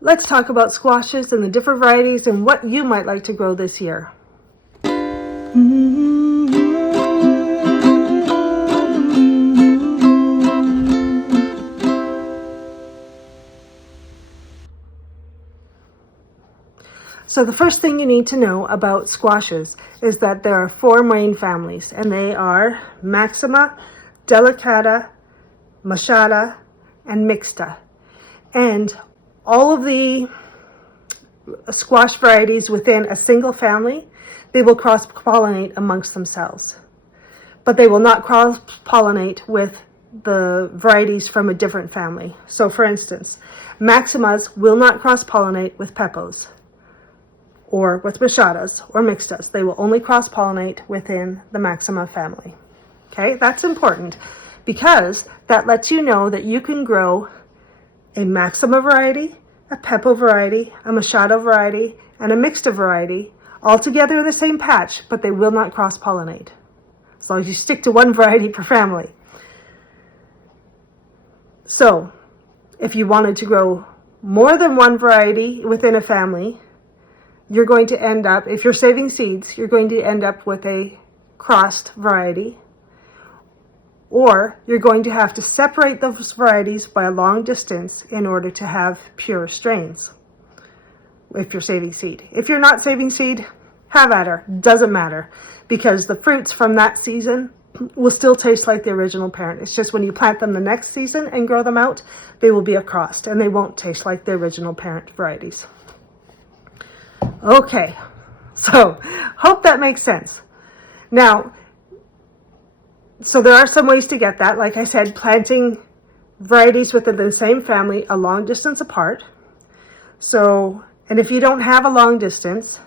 Let's talk about squashes and the different varieties and what you might like to grow this year. So the first thing you need to know about squashes is that there are 4 main families, and they are Maxima, Delicata, Machata, and Mixta. And all of the squash varieties within a single family, they will cross-pollinate amongst themselves. But they will not cross-pollinate with the varieties from a different family. So for instance, Maximas will not cross-pollinate with Pepos, or with Machatas or Mixtas. They will only cross-pollinate within the Maxima family. Okay, that's important because that lets you know that you can grow a Maxima variety, a Pepo variety, a Machata variety, and a Mixta variety all together in the same patch, but they will not cross-pollinate as long as you stick to one variety per family. So if you wanted to grow more than one variety within a family, you're going to end up, if you're saving seeds, you're going to end up with a crossed variety, or you're going to have to separate those varieties by a long distance in order to have pure strains if you're saving seed. If you're not saving seed, have at her. Doesn't matter, because the fruits from that season will still taste like the original parent. It's just when you plant them the next season and grow them out, they will be a crossed and they won't taste like the original parent varieties. Okay, so hope that makes sense. Now, so there are some ways to get that. Like I said, planting varieties within the same family a long distance apart. So, and if you don't have a long distance,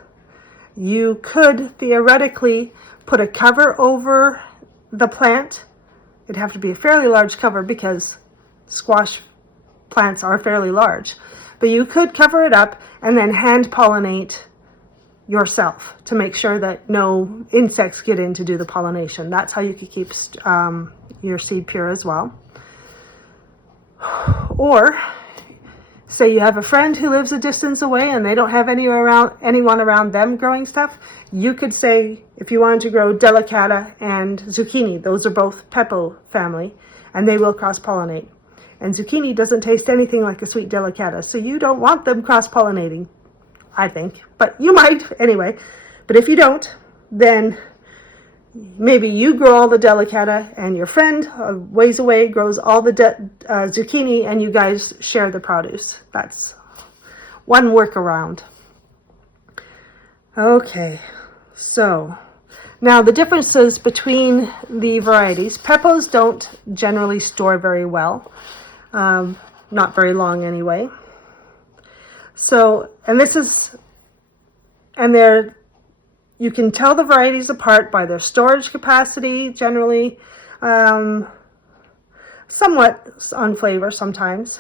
you could theoretically put a cover over the plant. It'd have to be a fairly large cover because squash plants are fairly large. But you could cover it up and then hand pollinate yourself to make sure that no insects get in to do the pollination. That's how you could keep your seed pure as well. Or say you have a friend who lives a distance away and they don't have anyone around them growing stuff. You could say, if you wanted to grow Delicata and Zucchini, those are both Pepo family, and they will cross-pollinate. And zucchini doesn't taste anything like a sweet Delicata, so you don't want them cross-pollinating, I think. But you might, anyway. But if you don't, then maybe you grow all the Delicata and your friend ways away grows all the zucchini, and you guys share the produce. That's one workaround. Okay, so now the differences between the varieties. Pepos don't generally store very well. Not very long anyway. So, and you can tell the varieties apart by their storage capacity, generally, somewhat on flavor sometimes,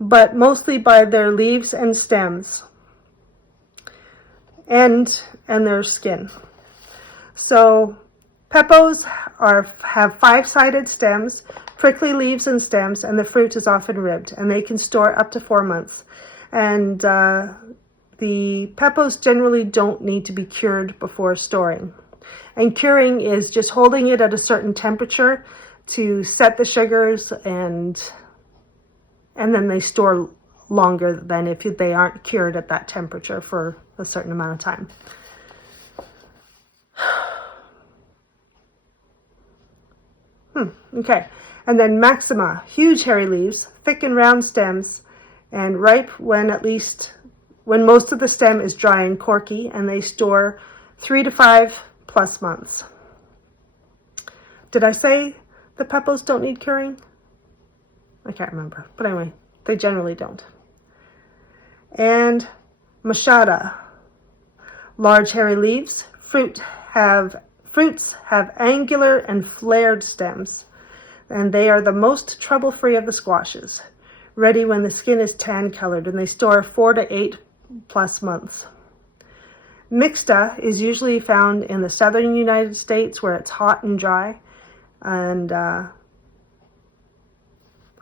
but mostly by their leaves and stems, and their skin. So, Pepos have 5-sided stems, prickly leaves and stems, and the fruit is often ribbed, and they can store up to 4 months. And the Pepos generally don't need to be cured before storing. And curing is just holding it at a certain temperature to set the sugars, and then they store longer than if they aren't cured at that temperature for a certain amount of time. Okay, and then Maxima, huge hairy leaves, thick and round stems, and ripe when most of the stem is dry and corky, and they store 3 to 5 plus months. Did I say the Pepos don't need curing? I can't remember, but anyway, they generally don't. And Machata, large hairy leaves, fruits have angular and flared stems, and they are the most trouble-free of the squashes, ready when the skin is tan-colored, and they store 4 to 8 plus months. Mixta is usually found in the southern United States where it's hot and dry, and I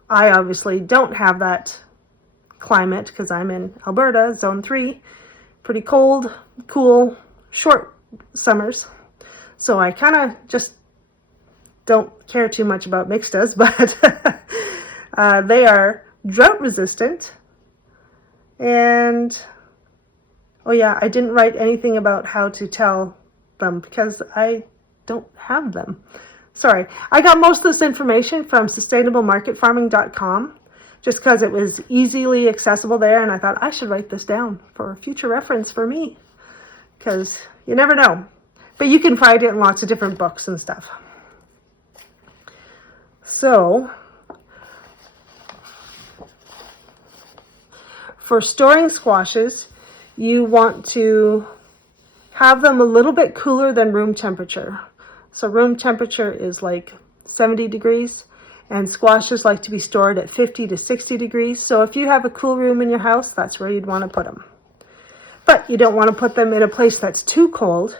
obviously don't have that climate because I'm in Alberta, zone 3, pretty cold, cool, short summers. So I kind of just don't care too much about mixtas, but they are drought resistant. And oh yeah, I didn't write anything about how to tell them because I don't have them. Sorry, I got most of this information from sustainablemarketfarming.com just because it was easily accessible there, and I thought I should write this down for future reference for me because you never know. But you can find it in lots of different books and stuff. So, for storing squashes, you want to have them a little bit cooler than room temperature. So room temperature is like 70 degrees, and squashes like to be stored at 50 to 60 degrees. So if you have a cool room in your house, that's where you'd want to put them. But you don't want to put them in a place that's too cold,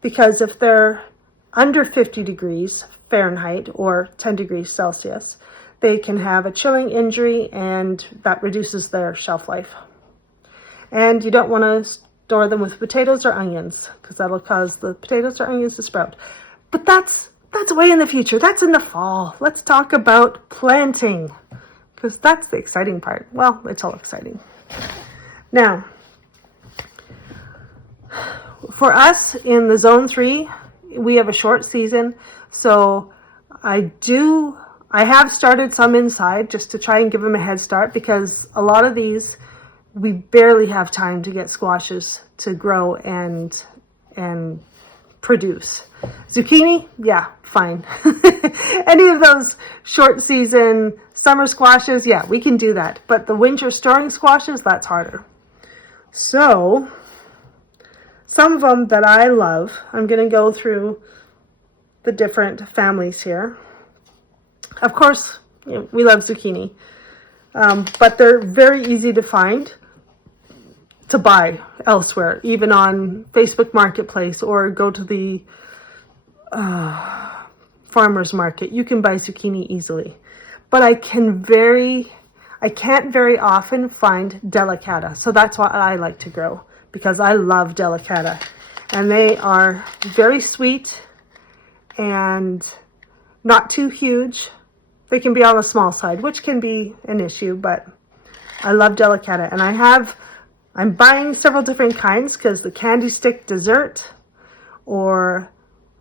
because if they're under 50 degrees Fahrenheit or 10 degrees Celsius, they can have a chilling injury, and that reduces their shelf life. And you don't want to store them with potatoes or onions, because that'll cause the potatoes or onions to sprout. But that's way in the future. That's in the fall. Let's talk about planting, because that's the exciting part. Well, it's all exciting. Now, for us in the zone 3, we have a short season, so I have started some inside just to try and give them a head start, because a lot of these we barely have time to get squashes to grow and produce. Zucchini, yeah, fine. Any of those short season summer squashes, yeah, we can do that. But the winter storing squashes, that's harder. So, some of them that I love, I'm going to go through the different families here. Of course, you know, we love zucchini, but they're very easy to find, to buy elsewhere, even on Facebook Marketplace, or go to the farmer's market. You can buy zucchini easily. But I can't very often find delicata. So that's why I like to grow, because I love delicata. And they are very sweet and not too huge. They can be on the small side, which can be an issue, but I love delicata. And I'm buying several different kinds, because the candy stick dessert, or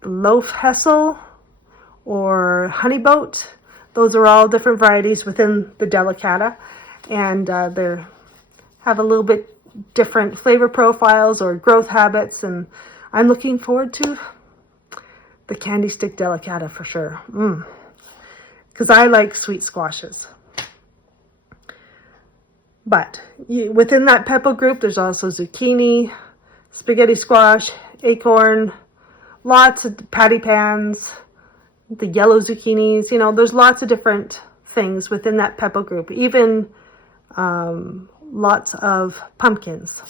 loaf hessel, or honey boat, those are all different varieties within the delicata, and they have a little bit different flavor profiles or growth habits, and I'm looking forward to the candy stick delicata for sure, because I like sweet squashes. But within that peppel group, there's also zucchini, spaghetti squash, acorn, lots of patty pans, the yellow zucchinis. You know, there's lots of different things within that peppel group, even lots of pumpkins.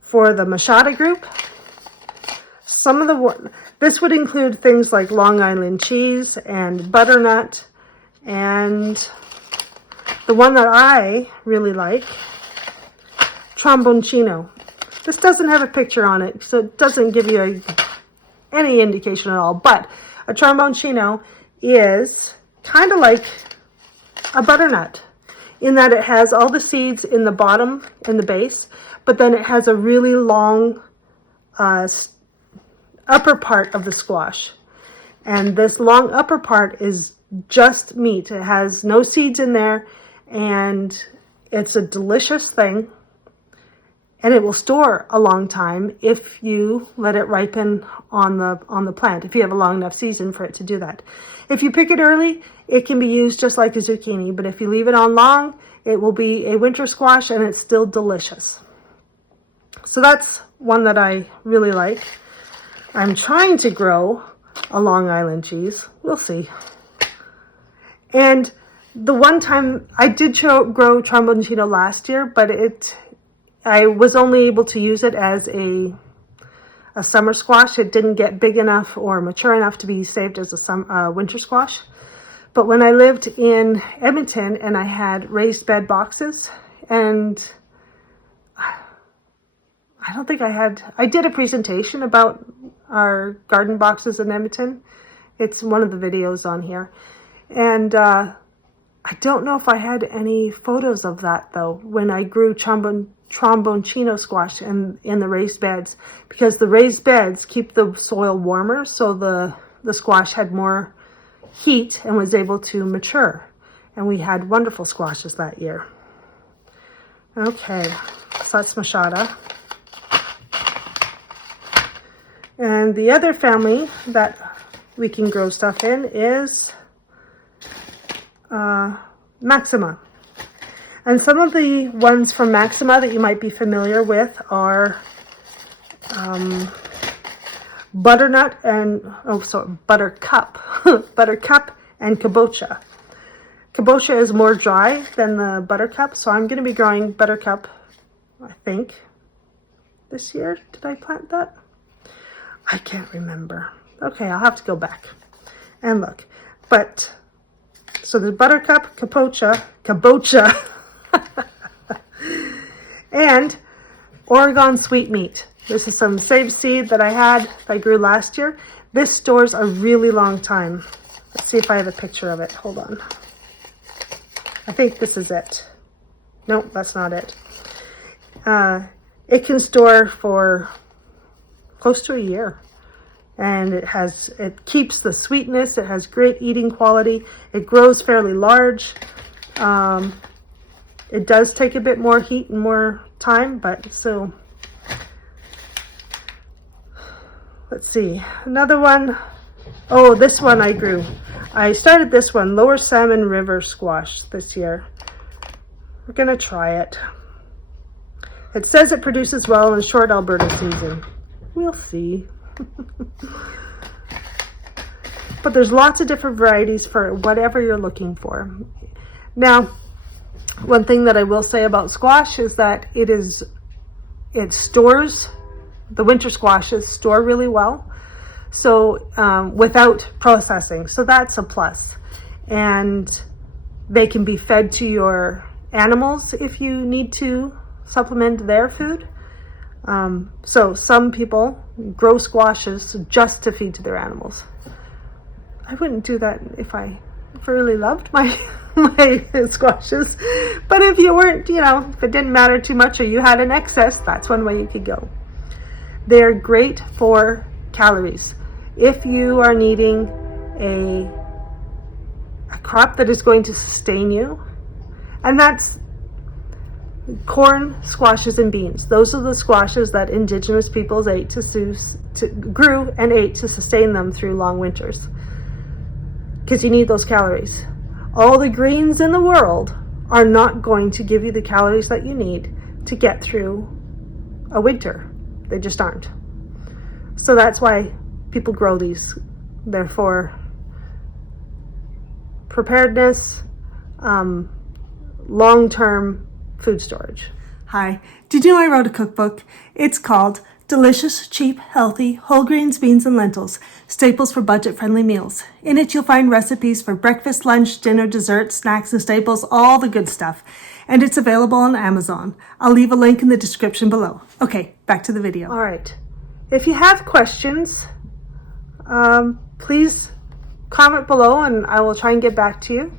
For the machada group, this would include things like Long Island cheese and butternut, and the one that I really like, tromboncino. This doesn't have a picture on it, so it doesn't give you any indication at all, but a tromboncino is kind of like a butternut in that it has all the seeds in the bottom, in the base, but then it has a really long upper part of the squash. And this long upper part is just meat. It has no seeds in there, and it's a delicious thing, and it will store a long time if you let it ripen on the plant, if you have a long enough season for it to do that. If you pick it early, it can be used just like a zucchini, but if you leave it on long, it will be a winter squash, and it's still delicious. So that's one that I really like. I'm trying to grow a Long Island cheese. We'll see. And the one time I did grow tromboncino last year, but I was only able to use it as a summer squash. It didn't get big enough or mature enough to be saved as a winter squash. But when I lived in Edmonton and I had raised bed boxes, and I don't think I did a presentation about our garden boxes in Edmonton. It's one of the videos on here. And I don't know if I had any photos of that though, when I grew tromboncino squash in the raised beds, because the raised beds keep the soil warmer, so the squash had more heat and was able to mature. And we had wonderful squashes that year. Okay, so that's machada. And the other family that we can grow stuff in is Maxima. And some of the ones from Maxima that you might be familiar with are butternut and, buttercup. Buttercup and kabocha. Kabocha is more dry than the buttercup, so I'm going to be growing buttercup, I think, this year. Did I plant that? I can't remember. Okay, I'll have to go back and look. But, so the buttercup, kabocha, and Oregon sweetmeat. This is some save seed that I grew last year. This stores a really long time. Let's see if I have a picture of it. Hold on. I think this is it. Nope, that's not it. It can store for close to a year. And it keeps the sweetness. It has great eating quality. It grows fairly large. It does take a bit more heat and more time, but so, let's see. Another one. Oh, this one I grew. I started this one, Lower Salmon River squash, this year. We're gonna try it. It says it produces well in short Alberta season. We'll see. But there's lots of different varieties for whatever you're looking for. Now, one thing that I will say about squash is that it stores, the winter squashes store really well, so without processing, so that's a plus. And they can be fed to your animals if you need to supplement their food. So some people grow squashes just to feed to their animals. I wouldn't do that if I really loved my squashes, but if you weren't, if it didn't matter too much or you had an excess, that's one way you could go. They're great for calories. If you are needing a crop that is going to sustain you, and that's corn, squashes, and beans. Those are the squashes that Indigenous peoples grew and ate to sustain them through long winters. Because you need those calories. All the greens in the world are not going to give you the calories that you need to get through a winter. They just aren't. So that's why people grow these. They're for preparedness, long-term food storage. Hi, did you know I wrote a cookbook? It's called Delicious, Cheap, Healthy, Whole Grains, Beans, and Lentils, Staples for Budget-Friendly Meals. In it, you'll find recipes for breakfast, lunch, dinner, dessert, snacks, and staples, all the good stuff. And it's available on Amazon. I'll leave a link in the description below. Okay, back to the video. All right. If you have questions, please comment below and I will try and get back to you.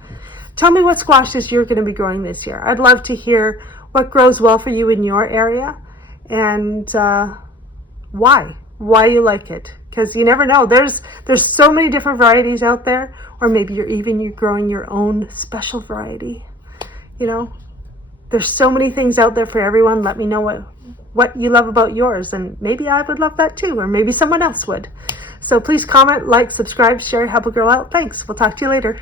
Tell me what squashes you're going to be growing this year. I'd love to hear what grows well for you in your area and why you like it, because you never know. There's so many different varieties out there, or maybe you're growing your own special variety. There's so many things out there for everyone. Let me know what you love about yours, and maybe I would love that too, or maybe someone else would. So please comment, like, subscribe, share, help a girl out. Thanks. We'll talk to you later.